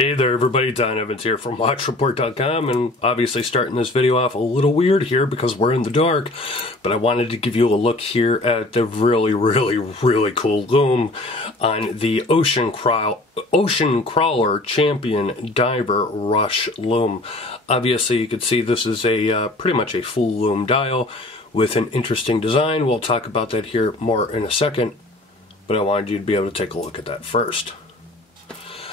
Hey there everybody, Don Evans here from WatchReport.com, and obviously starting this video off a little weird here because we're in the dark, but I wanted to give you a look here at the really cool Lume on the Ocean Crawler Champion Diver Rush Lume. Obviously you can see this is a pretty much a full Lume dial with an interesting design. We'll talk about that here more in a second, but I wanted you to be able to take a look at that first.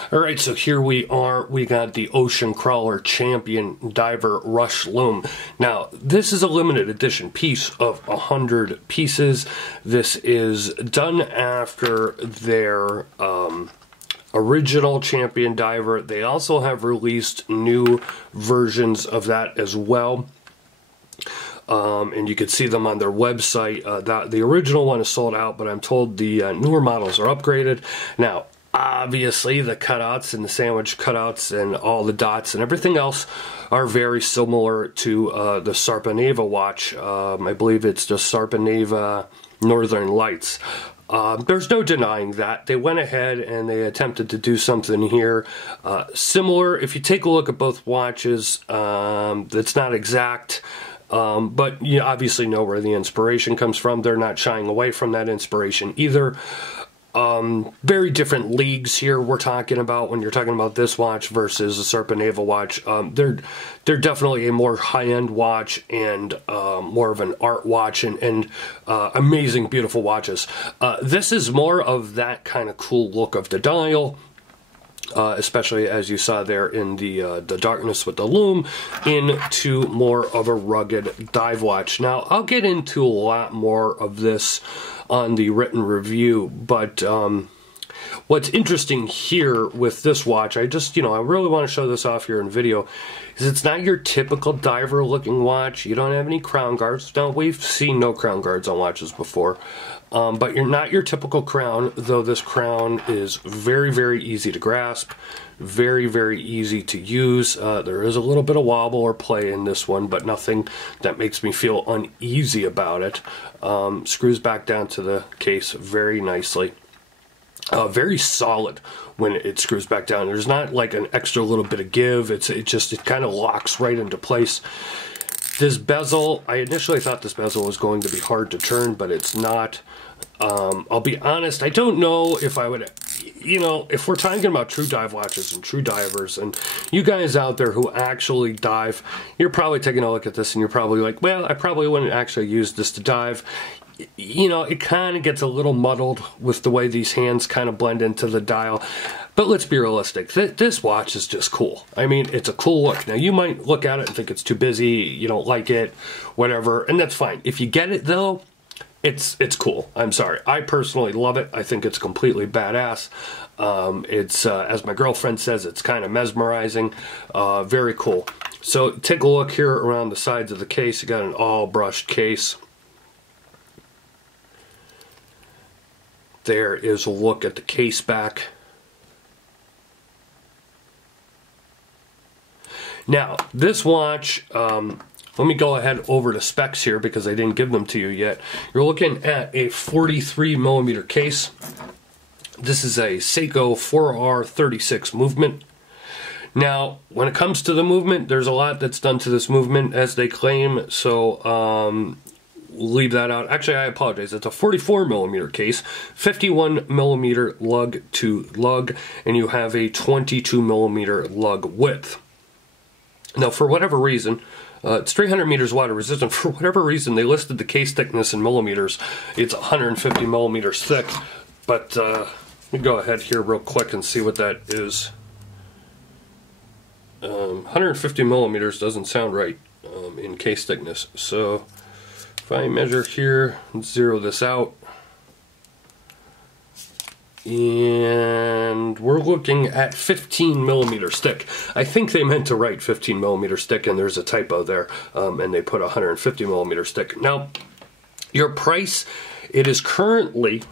Alright, so here we are. We got the Ocean Crawler Champion Diver Rush Lume. Now, this is a limited edition piece of 100 pieces. This is done after their original Champion Diver. They also have released new versions of that as well. And you can see them on their website. The original one is sold out, but I'm told the newer models are upgraded. Now, obviously, the cutouts and the sandwich cutouts and all the dots and everything else are very similar to the Sarpaneva watch. I believe it's the Sarpaneva Northern Lights. There's no denying that. They went ahead and they attempted to do something here similar. If you take a look at both watches, it's not exact. But you obviously know where the inspiration comes from. They're not shying away from that inspiration either. Very different leagues here we're talking about when you're talking about this watch versus a Sarpaneva watch. They're definitely a more high-end watch and more of an art watch and amazing, beautiful watches. This is more of that kind of cool look of the dial. Especially as you saw there in the darkness with the Lume, into more of a rugged dive watch. Now, I'll get into a lot more of this on the written review, but what's interesting here with this watch, I really want to show this off here in video, is it's not your typical diver looking watch. You don't have any crown guards. Now, we've seen no crown guards on watches before. But you're not your typical crown, though this crown is very easy to grasp, very easy to use. There is a little bit of wobble or play in this one, but nothing that makes me feel uneasy about it. Screws back down to the case very nicely. Very solid when it screws back down. There's not like an extra little bit of give. It kind of locks right into place. This bezel, I initially thought this bezel was going to be hard to turn, but it's not. I'll be honest, I don't know if I would, if we're talking about true dive watches and true divers, and you guys out there who actually dive, you're probably taking a look at this and you're probably like, well, I probably wouldn't actually use this to dive. It kind of gets a little muddled with the way these hands kind of blend into the dial. But let's be realistic. This watch is just cool. I mean, it's a cool look. Now, you might look at it and think it's too busy, you don't like it, whatever, and that's fine. If you get it, though, it's cool. I'm sorry. I personally love it. I think it's completely badass. It's, as my girlfriend says, it's kind of mesmerizing. Very cool. So take a look here around the sides of the case. You got an all-brushed case. There is a look at the case back. Now, this watch, let me go ahead over to specs here because I didn't give them to you yet. You're looking at a 43mm case. This is a Seiko 4R36 movement. Now, when it comes to the movement, there's a lot that's done to this movement, as they claim, so leave that out. Actually, I apologize. It's a 44mm case, 51mm lug to lug, and you have a 22mm lug width. Now, for whatever reason, it's 300 meters water resistant. For whatever reason, they listed the case thickness in millimeters. It's 150 millimeters thick, but let me go ahead here real quick and see what that is. 150 millimeters doesn't sound right in case thickness, so if I measure here and zero this out, and we're looking at 15mm thick. I think they meant to write 15mm thick, and there's a typo there, and they put 150mm thick. Now, your price, it is currently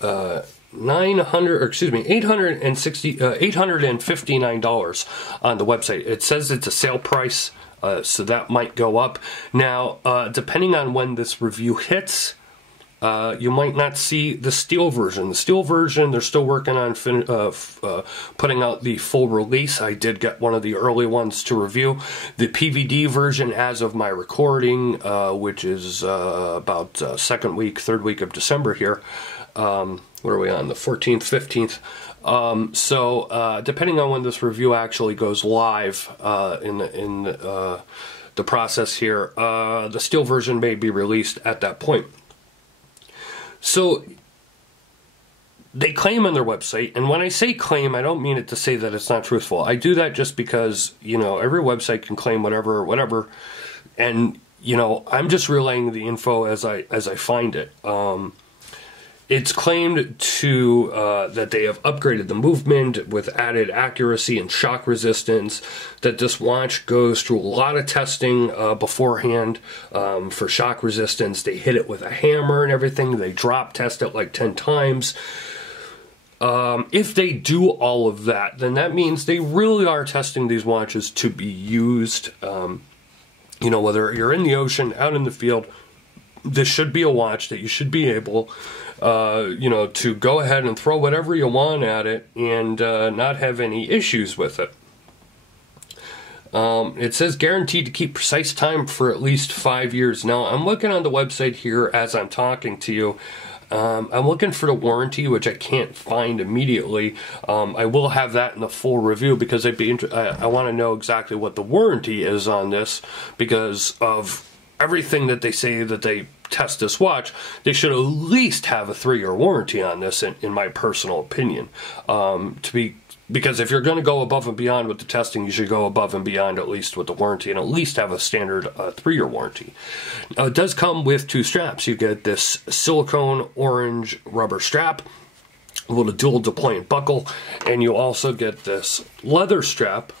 $859 on the website. It says it's a sale price. So that might go up. Now, depending on when this review hits, you might not see the steel version. The steel version, they're still working on putting out the full release. I did get one of the early ones to review. The PVD version, as of my recording, which is about third week of December here. What are we on? The 14th, 15th. So depending on when this review actually goes live in the process here, the steel version may be released at that point. So they claim on their website, and when I say claim, I don't mean it to say that it's not truthful. I do that just because, you know, every website can claim whatever, and, you know, I'm just relaying the info as I find it. It's claimed to that they have upgraded the movement with added accuracy and shock resistance, that this watch goes through a lot of testing beforehand for shock resistance. They hit it with a hammer and everything. They drop test it like 10 times. If they do all of that, then that means they really are testing these watches to be used, you know, whether you're in the ocean, out in the field. This should be a watch that you should be able, you know, to go ahead and throw whatever you want at it and not have any issues with it. It says guaranteed to keep precise time for at least 5 years. Now, I'm looking on the website here as I'm talking to you. I'm looking for the warranty, which I can't find immediately. I will have that in the full review because I want to know exactly what the warranty is on this, because of everything that they say that they test this watch. They should at least have a 3-year warranty on this, in my personal opinion. Because if you're going to go above and beyond with the testing, you should go above and beyond at least with the warranty, and at least have a standard 3-year warranty. Now, it does come with 2 straps. You get this silicone orange rubber strap with a dual deployment buckle, and you also get this leather strap.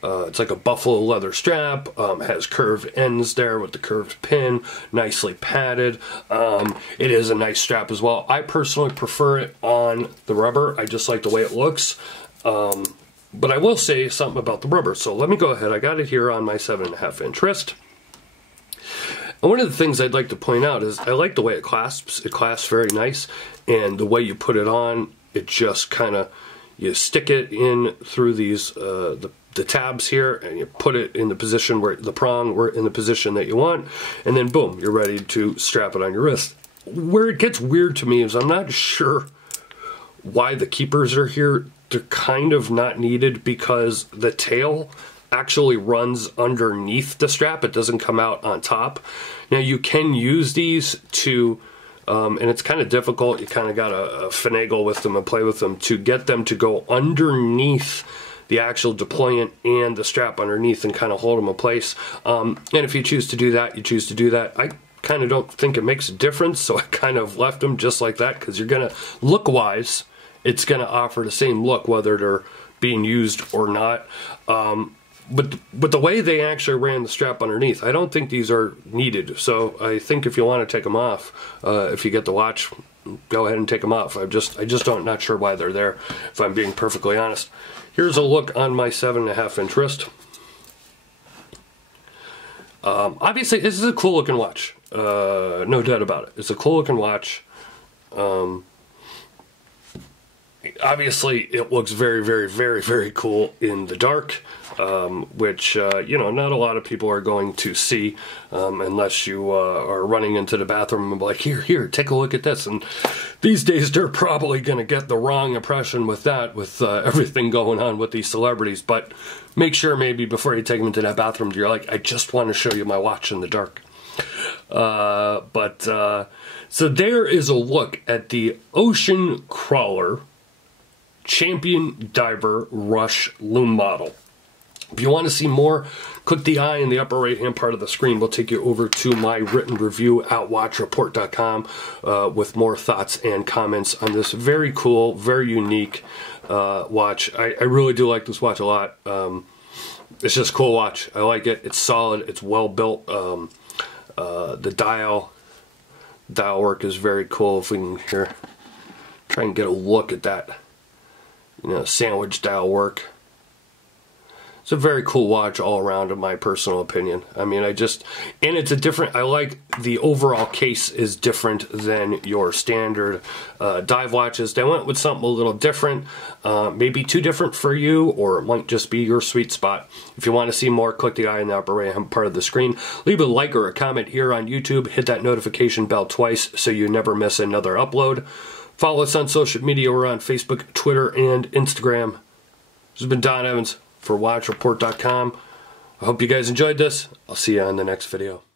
It's like a buffalo leather strap, has curved ends there with the curved pin, nicely padded. It is a nice strap as well. I personally prefer it on the rubber. I just like the way it looks. But I will say something about the rubber. So let me go ahead. I got it here on my 7.5-inch wrist. And one of the things I'd like to point out is I like the way it clasps. It clasps very nice. And the way you put it on, it just kind of, you stick it in through these, the tabs here, and you put it in the position where the prong, in the position that you want, and then boom, you're ready to strap it on your wrist. Where it gets weird to me is I'm not sure why the keepers are here. They're kind of not needed because the tail actually runs underneath the strap. It doesn't come out on top. Now, you can use these to and it's kind of difficult. You kind of got to finagle with them and play with them to get them to go underneath the actual deployment and the strap underneath and kind of hold them in place. And if you choose to do that, you choose to do that. I kind of don't think it makes a difference, so I kind of left them just like that, because you're going to, look-wise, it's going to offer the same look whether they're being used or not. But the way they actually ran the strap underneath, I don't think these are needed. So I think if you want to take them off, if you get the watch, go ahead and take them off. I just don't, not sure why they're there, if I'm being perfectly honest. Here's a look on my 7.5-inch wrist. Obviously, this is a cool looking watch. No doubt about it. It's a cool looking watch. Obviously, it looks very, very, very, very cool in the dark, which, you know, not a lot of people are going to see unless you are running into the bathroom and be like, here, take a look at this. And these days, they're probably going to get the wrong impression with that, with everything going on with these celebrities. But make sure maybe before you take them into that bathroom, you're like, I just want to show you my watch in the dark. So there is a look at the Ocean Crawler Champion Diver Rush Lume model. If you want to see more, click the eye in the upper right hand part of the screen. We'll take you over to my written review at watchreport.com with more thoughts and comments on this very cool, very unique watch. I really do like this watch a lot. It's just a cool watch. I like it. It's solid. It's well built. The dial work is very cool. If we can here try and get a look at that, you know, sandwich dial work. It's a very cool watch all around, in my personal opinion. I mean, and it's a different, I like the overall case is different than your standard dive watches. They went with something a little different, maybe too different for you, or it might just be your sweet spot. If you want to see more, click the eye in the upper right hand part of the screen. Leave a like or a comment here on YouTube. Hit that notification bell twice so you never miss another upload. Follow us on social media. We're on Facebook, Twitter, and Instagram. This has been Don Evans for WatchReport.com. I hope you guys enjoyed this. I'll see you on the next video.